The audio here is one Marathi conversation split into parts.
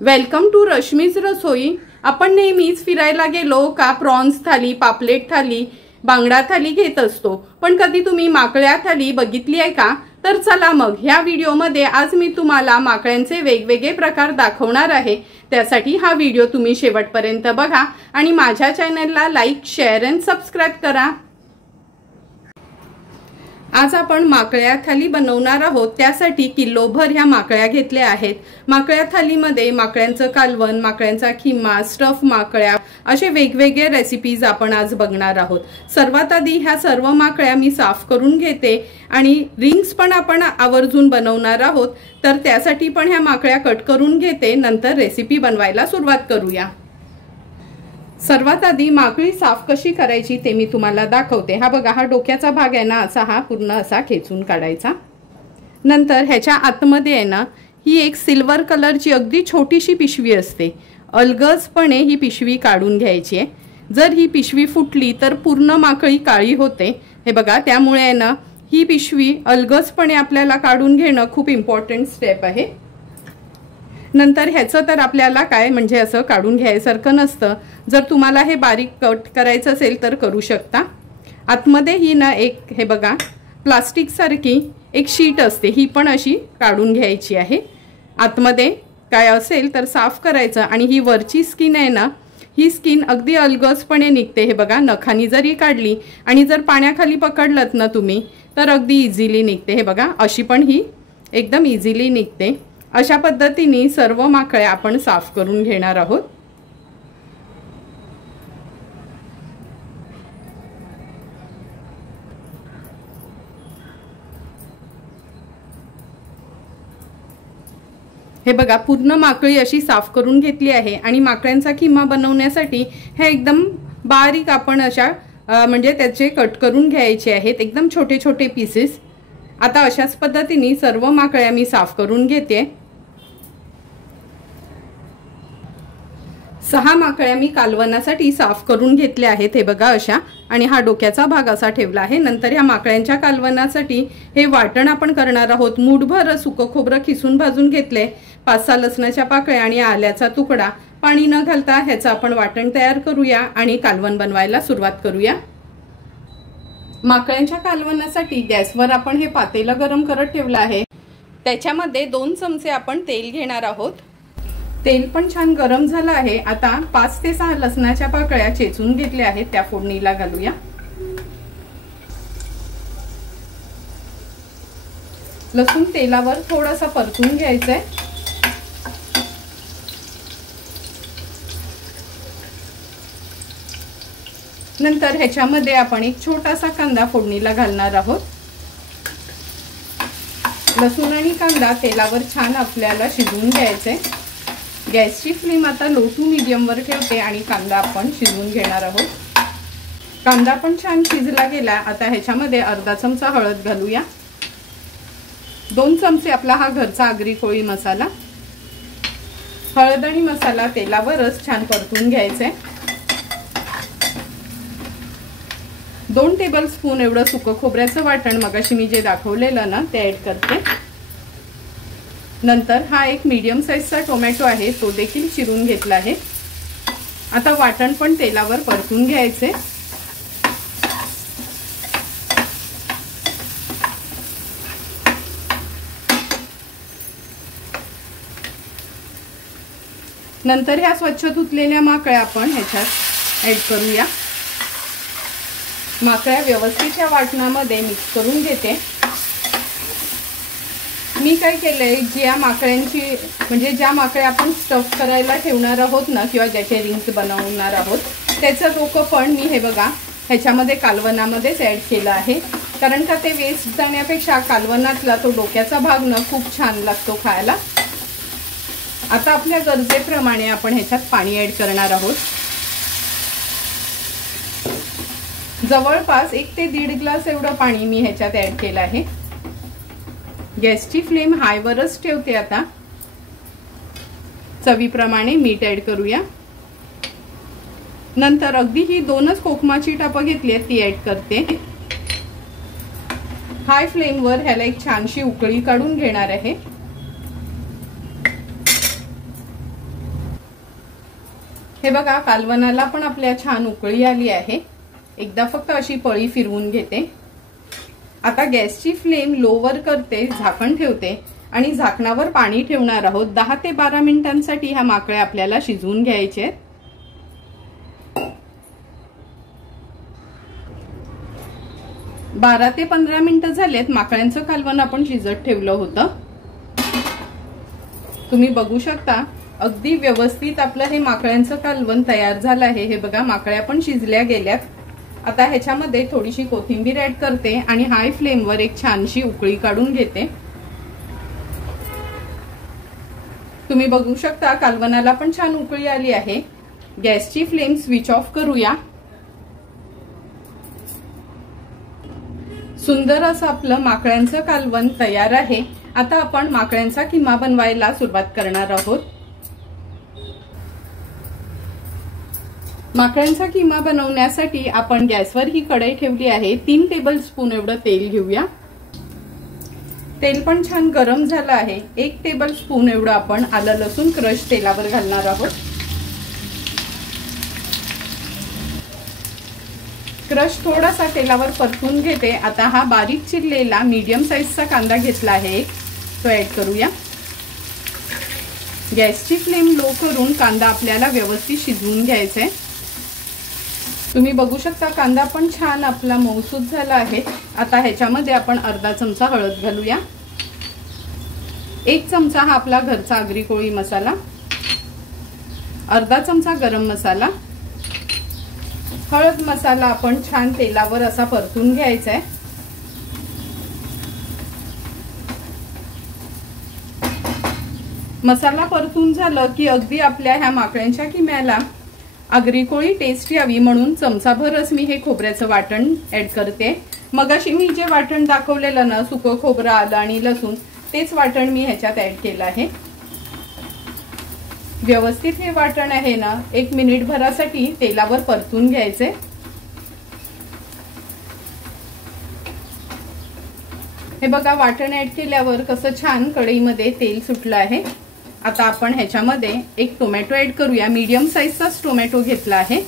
वेलकम टू रश्मीज रसोई। आपण नेहमीच फिरायला गेलो का प्रॉन्स थाली, पापलेट थाली, बांगडा थाली घेत असतो, पण कधी तुम्ही माकळ्या थाली बघितली आहे का? तर चला मग ह्या व्हिडिओमध्ये आज मी तुम्हाला माकळ्यांचे वेगवेगळे प्रकार दाखवणार आहे। त्यासाठी हा व्हिडिओ तुम्ही शेवटपर्यंत बघा आणि माझ्या चॅनलला लाईक, शेअर आणि सबस्क्राइब करा। आज आपण माकळ्या थाली बनवणार आहोत। त्यासाठी किलोभर ह्या माकळ्या घेतल्या आहेत। माकळ्या थालीमध्ये माकळ्यांचं कालवण, माकळ्यांचा खिमा, स्टफ माकळ्या असे वेगवेगळे रेसिपीज आपण आज बघणार आहोत। सर्वात आधी ह्या सर्व माकळ्या मी साफ करून घेते आणि रिंग्स पण आपण आवर्जून बनवणार आहोत, तर त्यासाठी पण ह्या माकळ्या कट करून घेते। नंतर रेसिपी बनवायला सुरुवात करूया। सर्वात आधी माकळी साफ कशी करायची ते मी तुम्हाला दाखवते। हा बघा, हा डोक्याचा भाग आहे ना, असा हा पूर्ण असा खेचून काढायचा। नंतर ह्याच्या आतमध्ये आहे ना, ही एक सिल्वर कलरची अगदी छोटीशी पिशवी असते। अलगजपणे ही पिशवी काढून घ्यायची आहे। जर ही पिशवी फुटली तर पूर्ण माकळी काळी होते। हे बघा, त्यामुळे आहे ना, ही पिशवी अलगजपणे आपल्याला काढून घेणं खूप इम्पॉर्टंट स्टेप आहे। नंतर ह्याचं तर आपल्याला काय म्हणजे असं काढून घ्यायसारखं नसतं। जर तुम्हाला हे बारीक कट करायचं असेल तर करू शकता। आतमध्ये ही ना एक हे बघा प्लास्टिक सारखी एक शीट असते, ही पण अशी काढून घ्यायची आहे। आतमध्ये काय असेल तर साफ करायचं आणि ही वरची स्किन आहे ना, ही स्किन अगदी अलगजपणे निघते। हे बघा, नखानी जरी काढली आणि जर पाण्याखाली पकडलत ना तुम्ही तर अगदी इझिली निघते। हे बघा, अशी पण ही एकदम इझिली निघते। अशा पद्धतीने सर्व माकळ्या आपण साफ करून घेणार आहोत। हे बघा, पूर्ण माकळी अशी साफ करून घेतली आहे आणि माकळ्यांचा खिमा बनवण्यासाठी हे एकदम बारीक आपण अशा म्हणजे त्याचे कट करून घ्यायचे आहेत, एकदम छोटे छोटे पीसेस। आता अशाच पद्धतीने सर्व माकळ्या मी साफ करून घेते। 6 माकळ्या मी कालवणासाठी साफ करून घेतल्या आहेत। हे बघा अशा, आणि हा डोक्याचा भाग असा ठेवला आहे। नंतर ह्या माकळ्यांच्या कालवणासाठी हे वाटण आपण करणार आहोत। मूठभर सुकं खोबरं खिसून भाजून घेतले, 5-6 लसणाच्या पाकळ्या आणि आल्याचा तुकडा। पाणी न घालता ह्याचं आपण वाटण तयार करूया आणि कालवण बनवायला सुरुवात करूया। माकळ्यांच्या कालवणासाठी गॅसवर आपण हे पातेलं गरम करत ठेवलं आहे। त्याच्यामध्ये 2 चमचे आपण तेल घेणार आहोत। तेल पण छान गरम झालं आहे। आता 5 ते 6 लसणाच्या पाकळ्या चेचून घेतल्या आहेत, त्या फोडणीला घालूया। लसूण तेलावर थोडासा परतून घ्यायचंय। नंतर ह्याच्यामध्ये आपण एक छोटासा कांदा फोडणीला घालणार आहोत। लसूण आणि कांदा तेलावर छान आपल्याला शिजवून घ्यायचंय। गॅसची फ्लेम आता लो टू मीडियम वर ठेवते आणि कांदा आपण शिजवून घेणार आहोत। कांदा पण छान शिजला गेला। आता ह्याच्यामध्ये अर्धा चमचा हळद घालूया। 2 चमचे आपला हा घरचा आगरी कोळी मसाला। हळद आणि मसाला तेलावरच छान परतून घ्यायचे। 2 टेबलस्पून एवढं सुकं खोबऱ्याचं वाटण मगाशी मी जे दाखवलेलं ना ते ऍड करते। नंतर हा एक मीडियम साइजचा टोमॅटो आहे, तो देखील चिरून घेतला आहे। आता वाटण पण तेलावर परतून घ्यायचे। नंतर ह्या स्वच्छ धुतलेल्या माकळ्या आपण ह्याच्यात ऍड करूया। माकळ्या व्यवस्थित या वाटणामध्ये मिक्स करून घेते। मी काय केलंय, ज्या माकळ्यांची म्हणजे ज्या माकळ्या आपण स्टफ करायला ठेवणार आहोत ना, किंवा ज्याचे रिंग्स बनवणार आहोत, त्याचं डोकं पण मी हे बघा ह्याच्यामध्ये कालवणामध्येच ऍड केलं आहे। कारण का ते वेस्ट जाण्यापेक्षा कालवणातला तो डोक्याचा भाग ना खूप छान लागतो खायला। आता आपल्या गरजेप्रमाणे आपण ह्याच्यात पाणी ऍड करणार आहोत। जवळपास 1 ते 1.5 ग्लास एवढं पाणी मी ह्याच्यात ऍड केलं आहे। गॅसची फ्लेम हाय वरच ठेवते। आता चवीप्रमाणे मीठ ऍड करूया। नंतर अगदी ही 2च कोकमाची टापं घेतली आहेत, ती ऍड करते। हाय फ्लेम वर ह्याला एक छानशी उकळी काढून घेणार आहे। हे बघा, कालवणाला पण आपल्या छान उकळी आली आहे। एकदा फक्त अशी पळी फिरवून घेते। आता गॅसची फ्लेम लोवर करते, झाकण ठेवते आणि झाकणावर पाणी ठेवणार आहोत। 10 ते 12 मिनिटांसाठी ह्या माकळ्या आपल्याला शिजवून घ्यायचे। 12 ते 15 मिनिटं झालेत। माकळ्यांचं कालवण आपण शिजत ठेवलं होतं। तुम्ही बघू शकता अगदी व्यवस्थित आपलं हे माकळ्यांचं कालवण तयार झालं आहे। हे बघा, माकळ्या पण शिजल्या गेल्यात। आता ह्याच्यामध्ये थोडीशी कोथिंबीर ऍड करते आणि हाय फ्लेमवर एक छानशी उकळी काढून घेते। तुम्ही बघू शकता कालवणाला पण छान उकळी आली आहे। गॅसची फ्लेम स्विच ऑफ करूया। सुंदर असं आपलं माकळ्यांचं कालवण तयार आहे। आता आपण माकळ्यांचा किमा बनवायला सुरुवात करणार आहोत। माकळ्यांचा किमा बनवण्यासाठी आपण गॅसवर ही कढई ठेवली आहे। 3 टेबलस्पून एवढं तेल घेऊया। तेल पण छान गरम झालं आहे। 1 टेबलस्पून एवढं आपण आलं लसूण क्रश तेलावर घालणार आहोत। क्रश थोडासा तेलावर परतून घेते। आता हा बारीक चिरलेला मीडियम साईजचा कांदा घेतला आहे, तो ऍड करूया। गॅसची फ्लेम लो करून कांदा आपल्याला व्यवस्थित शिजवून घ्यायचा आहे। तुम्ही बघू शकता कांदा पण छान आपला मऊसूत झाला आहे। आता ह्याच्यामध्ये आपण अर्धा चमचा हळद घालूया। 1 चमचा हा आपला घरचा आगरी कोळी मसाला, अर्धा चमचा गरम मसाला। हळद मसाला आपण छान तेलावर असा परतून घ्यायचा आहे। मसाला परतून झालं की अगदी आपल्या ह्या माकळ्यांच्या किम्याला आगरी कोळी टेस्ट यावी म्हणून चमचाभरच मी हे खोबऱ्याचं वाटण ऍड करते। मगाशी मी जे वाटण दाखवलेलं ना, सुकं खोबरं, आलं आणि लसूण, तेच वाटण मी ह्याच्यात ऍड केलं आहे। व्यवस्थित हे वाटण आहे ना 1 मिनिट भरासाठी तेलावर परतून घ्यायचे। हे बघा, वाटण ऍड केल्यावर कसं छान कढईमध्ये तेल सुटलं आहे। आता आपण ह्याच्यामध्ये 1 टोमॅटो ऍड करूया। मीडियम साईजचाच टोमॅटो घेतला आहे,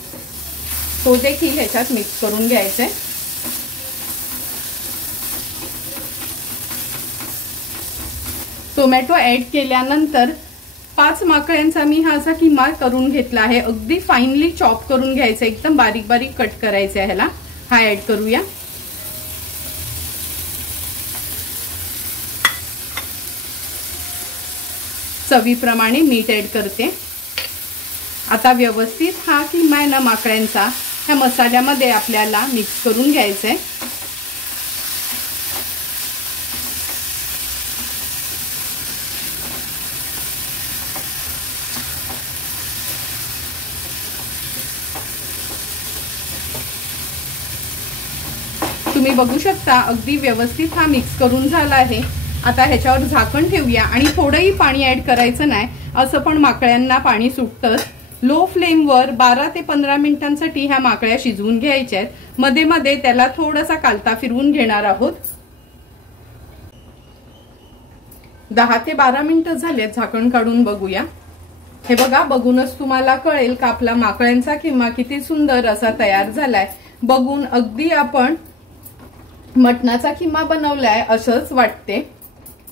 तो देखील ह्याच्यात मिक्स करून घ्यायचा आहे। टोमॅटो ऍड केल्यानंतर 5 माकळ्यांचा मी हा असा किमा करून घेतला आहे। अगदी फाईनली चॉप करून घ्यायचा, एकदम बारीक बारीक कट करायचा आहे ह्याला। हा ऍड करूया। चवीप्रमाणे मीठ ऍड करते। आता व्यवस्थित हा किमा आहे ना माकळ्यांचा ह्या मसाल्यामध्ये आपल्याला मिक्स करून घ्यायचा आहे। तुम्ही बघू शकता अगदी व्यवस्थित हा मिक्स करून झाला आहे। आता ह्याच्यावर झाकण ठेवूया आणि थोडंही पाणी ऍड करायचं नाही, असं पण माकळ्यांना पाणी सुटतं। लो फ्लेमवर 12 ते 15 मिनिटांसाठी ह्या माकळ्या शिजवून घ्यायच्या आहेत। मध्ये मध्ये त्याला थोडासा कालता फिरवून घेणार आहोत। 10 ते 12 मिनिटं झालेत, झाकण काढून बघूया। हे बघा, बघूनच तुम्हाला कळेल का आपला माकळ्यांचा किमा किती सुंदर असा तयार झालाय। बघून अगदी आपण मटणाचा किमा बनवलाय असंच वाटते।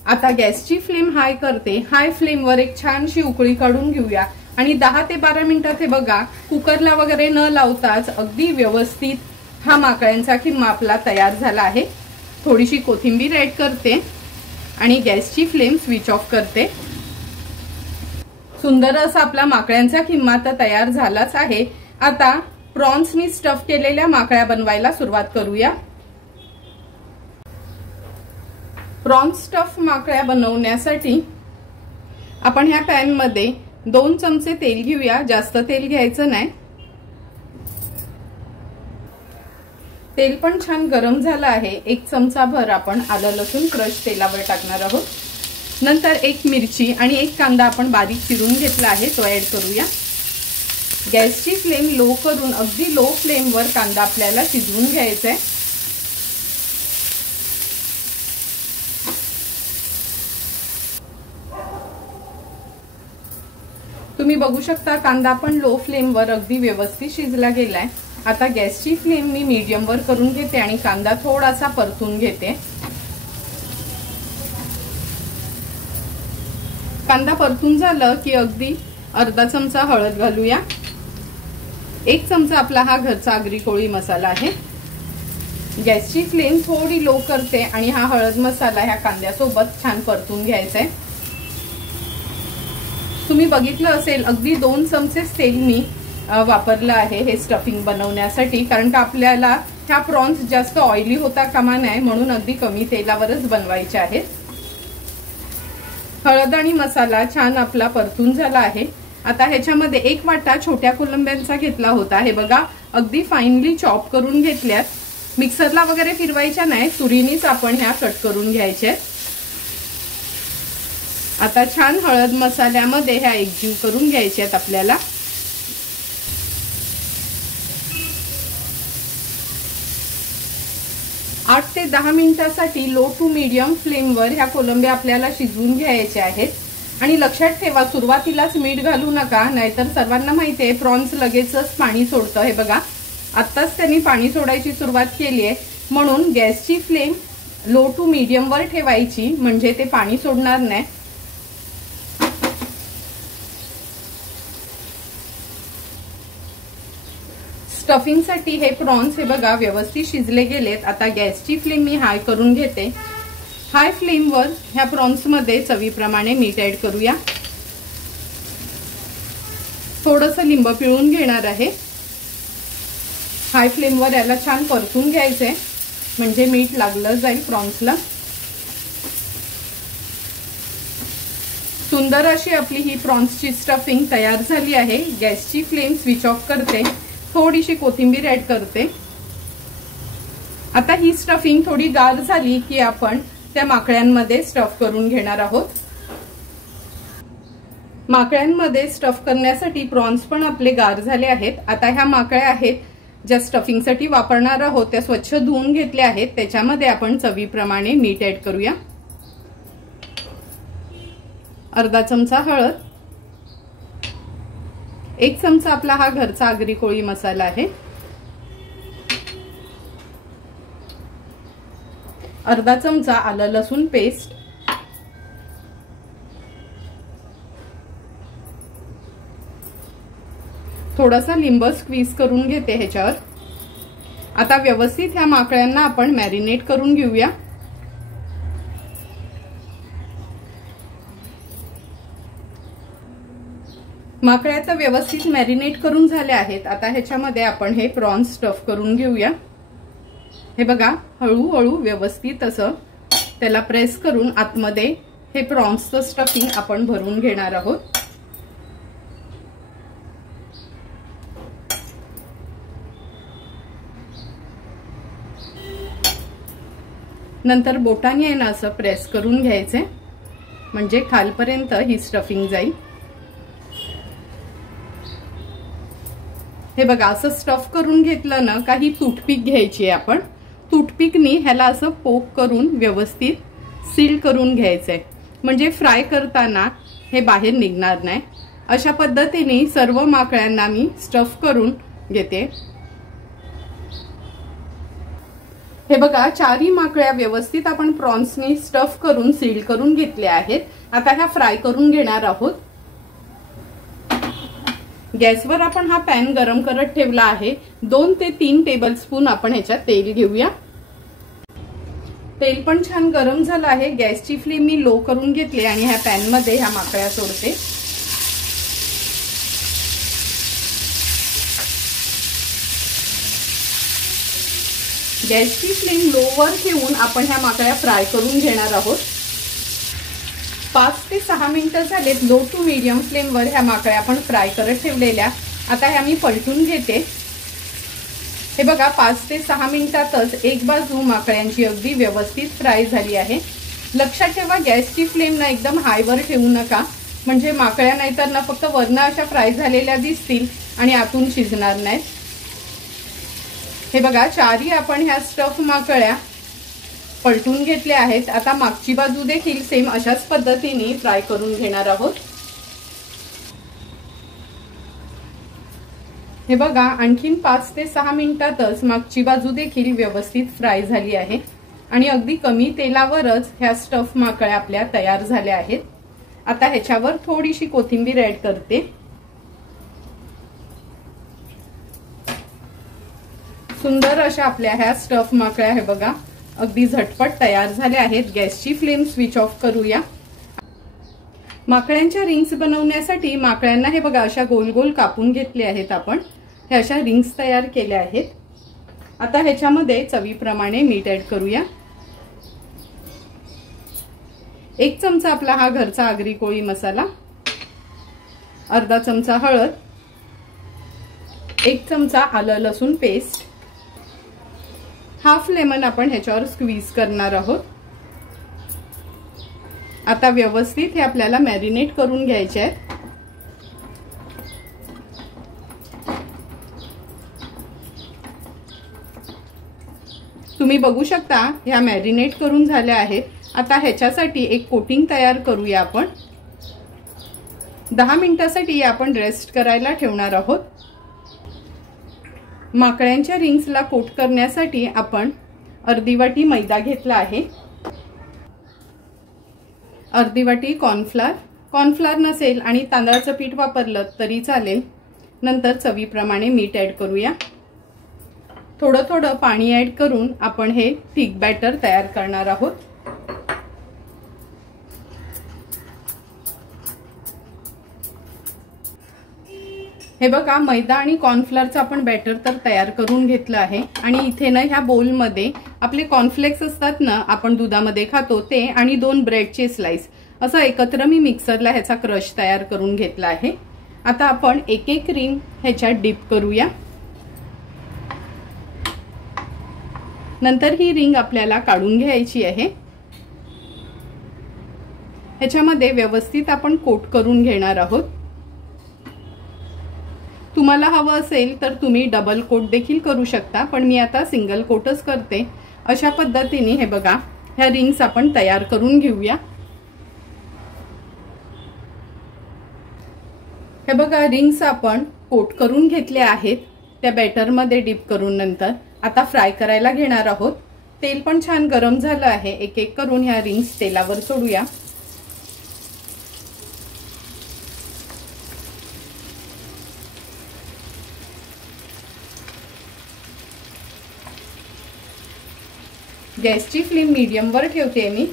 आता गॅसची फ्लेम हाय करते। हाय फ्लेमवर एक छानशी उकळी काढून घेऊया आणि 10 ते 12 मिनिटात हे बघा, कुकरला वगैरे न लावताच अगदी व्यवस्थित हा माकळ्यांचा किमा आपला तयार झाला आहे। थोडीशी कोथिंबीर ऍड करते आणि गॅसची फ्लेम स्विच ऑफ करते। सुंदर असा आपला माकळ्यांचा किमा तर तयार झालाच आहे। आता प्रॉन्सनी स्टफ केलेल्या माकळ्या बनवायला सुरुवात करूया। प्रॉन्स स्टफ माकळ्या बनवण्यासाठी आपण ह्या पॅन मध्ये 2 चमचे तेल घेऊया। जास्त तेल घ्यायचं नाही। तेल पण छान गरम झालं आहे। 1 चमचा भर आपण आलं लसूण क्रश तेलावर टाकणार आहोत। नंतर 1 मिरची आणि 1 कांदा आपण बारीक चिरून घेतला आहे, तो ऍड करूया। गॅसची फ्लेम लो करून अगदी लो फ्लेमवर कांदा आपल्याला शिजवून घ्यायचा आहे। तुम्ही बघू शकता कांदा पण लो फ्लेमवर अगदी व्यवस्थित शिजला गेलाय। आता गॅसची फ्लेम मी मीडियम वर करून घेते आणि कांदा थोडासा परतून घेते। कांदा परतून झालं की अगदी अर्धा चमचा हळद घालूया। 1 चमचा आपला हा घरचा आगरी कोळी मसाला आहे। गॅसची फ्लेम थोडी लो करते आणि हा हळद मसाला ह्या कांद्यासोबत छान परतून घ्यायचा आहे। तुम्ही बघितलं असेल अगदी 2 चमचेच तेल मी वापरलं आहे हे स्टफिंग बनवण्यासाठी, कारण का आपल्याला ह्या प्रॉन्स जास्त ऑइली होता कामा नये म्हणून अगदी कमी तेलावरच बनवायचे आहेत। हळद आणि मसाला छान आपला परतून झाला आहे। आता ह्याच्यामध्ये 1 वाटा छोट्या कोलंब्यांचा घेतला होता, हे बघा अगदी फाईनली चॉप करून घेतल्यात। मिक्सरला वगैरे फिरवायच्या नाही, सुरीनीच आपण ह्या कट करून घ्यायच्या। आता छान हळद मसाल्यामध्ये ह्या एकजीव करून घ्यायच्यात आपल्याला। आठ ते 10 मिनिटांसाठी लो टू मीडियम फ्लेमवर ह्या कोलंब्या आपल्याला शिजवून घ्यायच्या आहेत। आणि लक्षात ठेवा सुरुवातीलाच मीठ घालू नका, नाहीतर सर्वांना माहिती आहे प्रॉन्स लगेचच पाणी सोडतं। हे बघा आत्ताच त्यांनी पाणी सोडायची सुरुवात केली आहे, म्हणून गॅसची फ्लेम लो टू मीडियम वर ठेवायची म्हणजे ते पाणी सोडणार नाही। स्टफिंग साठी हे प्रॉन्स हे बघा व्यवस्थित शिजले गेलेत। आता गॅसची फ्लेम मी हाय करून घेते। हाय फ्लेमवर ह्या प्रॉन्स मध्ये चवीप्रमाणे मीठ ऍड करूया। थोडंसं लिंब पिळून घेणार आहे। हाय फ्लेमवर याला छान परतून घ्यायचंय म्हणजे मीठ लागलं जाईल प्रॉन्सला। सुंदर अशी आपली ही प्रॉन्सची स्टफिंग तयार झाली आहे। गॅसची फ्लेम स्विच ऑफ करते, थोडीशी कोथिंबीर ऍड करते। आता ही स्टफिंग थोडी गार झाली की आपण त्या माकळ्यांमध्ये स्टफ करून घेणार आहोत। माकळ्यांमध्ये स्टफ करण्यासाठी प्रॉन्स पण आपले गार झाले आहेत। आता ह्या माकळ्या आहेत ज्या स्टफिंग साठी वापरणार आहोत त्या स्वच्छ धुवून घेतल्या आहेत। त्याच्यामध्ये आपण चवीप्रमाणे मीठ ऍड करूया। अर्धा चमचा हळद, 1 चमचा आपला हा घरचा आगरी कोळी मसाला आहे, अर्धा चमचा आलं लसूण पेस्ट, थोडासा लिंब स्क्वीज करून घेते ह्याच्यावर। आता व्यवस्थित ह्या माकळ्यांना आपण मॅरिनेट करून घेऊया। माकळ्या तर व्यवस्थित मॅरिनेट करून झाल्या आहेत। आता ह्याच्यामध्ये आपण हे प्रॉन्स स्टफ करून घेऊया। हे बघा हळूहळू व्यवस्थित असं त्याला प्रेस करून आतमध्ये हे प्रॉन्सचं स्टफिंग आपण भरून घेणार आहोत। नंतर बोटाने आहे ना असं प्रेस करून घ्यायचे म्हणजे खालपर्यंत ही स्टफिंग जाईल। हे बघा असं स्टफ करून घेतलं ना, काही टूथपिक घ्यायची आहे आपण, टूथपिकनी ह्याला असं पोक करून व्यवस्थित सील करून घ्यायचंय म्हणजे फ्राय करताना हे बाहेर निघणार नाही। अशा पद्धतीने सर्व माकळ्यांना मी स्टफ करून घेते। हे बघा चारही माकळ्या व्यवस्थित आपण प्रॉन्सनी स्टफ करून सील करून घेतल्या आहेत। आता ह्या फ्राय करून घेणार आहोत। गॅसवर आपण हा पॅन गरम करत ठेवला आहे। 2 ते 3 टेबलस्पून आपण ह्याच्यात तेल घेऊया। तेल पण छान गरम झालं आहे। गॅसची फ्लेम मी लो करून घेतली आणि ह्या पॅन मध्ये ह्या माकळ्या सोडते। गॅसची फ्लेम लोवर ठेवून आपण ह्या माकळ्या फ्राय करून घेणार आहोत। 5 ते 6 मिनिटं झालेत लो टू मीडियम फ्लेमवर ह्या माकळ्या आपण फ्राय करत ठेवलेल्या। आता ह्या मी पलटून घेते। हे बघा 5 ते 6 मिनिटातच एक बाजू माकळ्यांची अगदी व्यवस्थित फ्राय झाली आहे। लक्षात ठेवा गॅसची फ्लेम ना एकदम हायवर ठेवू नका, म्हणजे माकळ्या नाहीतर ना फक्त वरनं अशा फ्राय झालेल्या दिसतील आणि आतून शिजणार नाहीत। हे बघा चारही आपण ह्या स्टफ माकळ्या पलटून घेतल्या आहेत। आता मागची बाजू देखील सेम अशाच पद्धतीने फ्राय करून घेणार आहोत। हे बघा, आणखीन 5 ते 6 मिनिटातच मागची बाजू देखील व्यवस्थित फ्राय झाली आहे आणि अगदी कमी तेलावरच ह्या स्टफ माकळ्या आपल्या तयार झाल्या आहेत। आता ह्याच्यावर थोडीशी कोथिंबीर ऍड करते। सुंदर अशा आपल्या ह्या स्टफ माकळ्या हे बघा अगदी झटपट तयार झाल्या आहेत। गॅसची फ्लेम स्विच ऑफ करूया। माकळ्यांच्या रिंग्स बनवण्यासाठी माकळ्यांना हे बघा अशा गोल गोल कापून घेतले आहेत आपण। हे अशा रिंग्स तयार केल्या आहेत। आता ह्याच्यामध्ये चवीप्रमाणे मीठ ऍड करूया। 1 चमचा आपला हा घरचा आगरी कोळी मसाला, अर्धा चमचा हळद, 1 चमचा आलं लसूण पेस्ट, हाफ लेमन आपण ह्याच्यावर स्क्वीज करणार आहोत। आता व्यवस्थित हे आपल्याला मॅरिनेट करून घ्यायचे आहे। तुम्ही बघू शकता ह्या मॅरिनेट करून झाल्या आहेत। आता ह्याच्यासाठी एक कोटिंग तयार करूया आपण। 10 मिनिटांसाठी आपण रेस्ट करायला ठेवणार आहोत। माकळ्यांच्या रिंग्सला कोट करण्यासाठी आपण अर्धी वाटी मैदा घेतला आहे, अर्धी वाटी कॉर्नफ्लोअर नसेल आणि तांदळाचं पीठ वापरलं तरी चालेल। नंतर चवीप्रमाणे मीठ ऍड करूया। थोडं थोडं पाणी ऍड करून आपण हे थिक बॅटर तयार करणार आहोत। हे बघा, मैदा आणि कॉर्नफ्लोअरचं आपण बॅटर तर तयार करून घेतलं आहे आणि इथे ना ह्या बोलमध्ये आपले कॉर्नफ्लेक्स असतात ना, आपण दुधामध्ये खातो ते, आणि 2 ब्रेडचे स्लाइस असं एकत्र मी मिक्सरला ह्याचा क्रश तयार करून घेतला आहे। आता आपण एक एक रिंग ह्याच्यात डिप करूया। नंतर ही रिंग आपल्याला काढून घ्यायची आहे। ह्याच्यामध्ये व्यवस्थित आपण कोट करून घेणार आहोत। तुम्हाला हवं असेल तर तुम्ही डबल कोट देखील करू शकता, पण मी आता सिंगल कोटच करते। अशा पद्धतीने हे बघा ह्या रिंग्स आपण तयार करून घेऊया। हे बघा, रिंग्स आपण कोट करून घेतल्या आहेत त्या बॅटरमध्ये डिप करून। नंतर आता फ्राय करायला घेणार आहोत। तेल पण छान गरम झालं आहे। एक एक करून ह्या रिंग्स तेलावर सोडूया। गॅसची फ्लेम मीडियम वर ठेवते मी।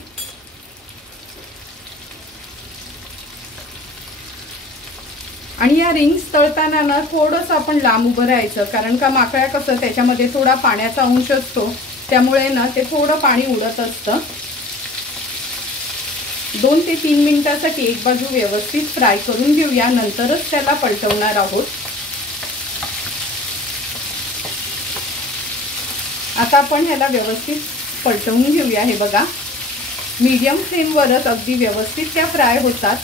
आणि या रिंग्स तळताना ना थोडंसं आपण लांब उभं राहायचं, कारण का माकळ्या कसं त्याच्यामध्ये थोडा पाण्याचा अंश असतो, त्यामुळे ना ते थोडं पाणी उडत असतं। 2 ते 3 मिनिटांसाठी एक बाजू व्यवस्थित फ्राय करून घेऊया, नंतरच त्याला पलटवणार आहोत। आता आपण ह्याला व्यवस्थित पलटवून घेऊया। हे बघा, मीडियम फ्लेमवरच अगदी व्यवस्थित त्या फ्राय होतात।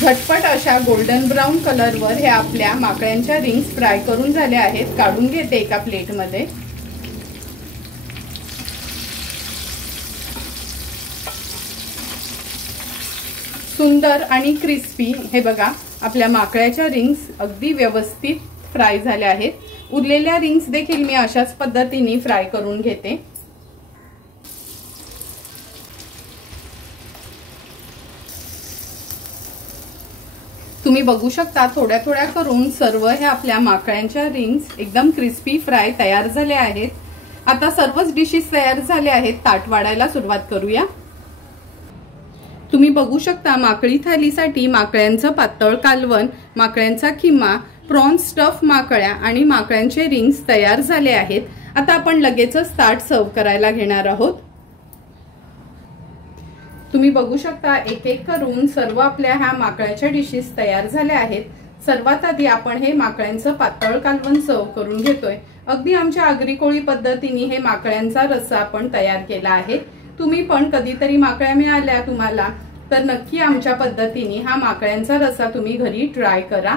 झटपट अशा गोल्डन ब्राउन कलरवर हे आपल्या माकळ्यांच्या रिंग्स फ्राय करून झाल्या आहेत। काढून घेते एका प्लेटमध्ये। सुंदर आणि क्रिस्पी हे बघा आपल्या माकळ्याच्या रिंग्स अगदी व्यवस्थित फ्राय झाल्या आहेत। उरलेल्या रिंग्स देखील मी अशाच पद्धतीने फ्राय करून घेते। तुम्ही बघू शकता थोड्या थोड्या करून सर्व ह्या आपल्या माकळ्यांच्या रिंग्स एकदम क्रिस्पी फ्राय तयार झाल्या आहेत। आता सर्वच डिशेस तयार झाल्या आहेत। ताट वाढायला सुरुवात करूया। तुम्ही बघू शकता माकळी थालीसाठी माकळ्यांचं पातळ कालवण, माकळ्यांचा खिमा, प्रॉन्स स्टफ माकळ्या आणि माकळ्यांचे रिंग्स तयार झाले आहेत। आता आपण लगेचच ताट सर्व करायला घेणार आहोत। तुम्ही बघू शकता एक एक करून सर्व आपल्या ह्या माकळ्याच्या डिशेस तयार झाल्या आहेत। सर्वात आधी आपण हे माकळ्यांचं पातळ कालवण सर्व करून घेतोय। अगदी आमच्या आगरी कोळी पद्धतीने हे माकळ्यांचा रस्सा आपण तयार केला आहे। तुम्ही पण कधीतरी माकळ्या मिळाल्या तुम्हाला तर नक्की आमच्या पद्धतीने हा माकळ्यांचा रस्सा तुम्ही घरी ट्राय करा।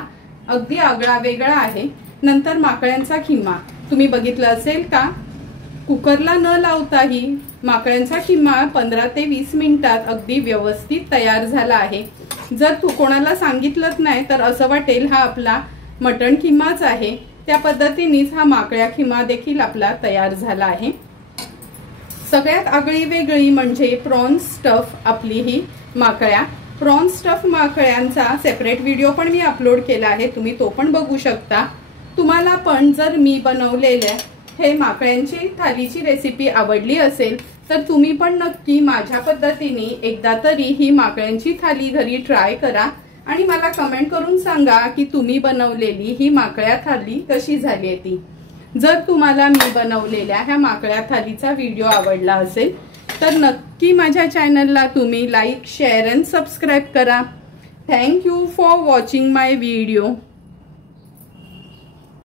अगदी आगळा वेगळा आहे। नंतर माकळ्यांचा खिमा तुम्ही बघितलं असेल का, कुकरला न लावताही माकळ्यांचा खिमा 15 ते 20 मिनिटात अगदी व्यवस्थित तयार झाला आहे। जर तू कोणाला सांगितलंच नाही तर असं वाटेल हा आपला मटण खिमाच आहे। त्या पद्धतीनेच हा माकळ्या खिमा देखील आपला तयार झाला आहे। सगळ्यात आगळी वेगळी म्हणजे प्रॉन्स स्टफ आपली ही माकळ्या। प्रॉन्स स्टफ माकळ्यांचा सेपरेट व्हिडिओ पण मी अपलोड केला आहे, तुम्ही तो पण बघू शकता। तुम्हाला पण जर मी बनवलेल्या हे माकळ्यांची थालीची रेसिपी आवडली असेल तर तुम्ही पण नक्की माझ्या पद्धतीने एकदा तरी ही माकळ्यांची थाली घरी ट्राय करा आणि मला कमेंट करून सांगा की तुम्ही बनवलेली ही माकळ्या थाली कशी झाली आहे ती। जर तुम्हाला मी बनवलेल्या ह्या माकळ्या थालीचा व्हिडिओ आवडला असेल तर नक्की माझ्या चॅनलला तुम्ही लाईक, शेअर आणि सबस्क्राइब करा। Thank you for watching my video.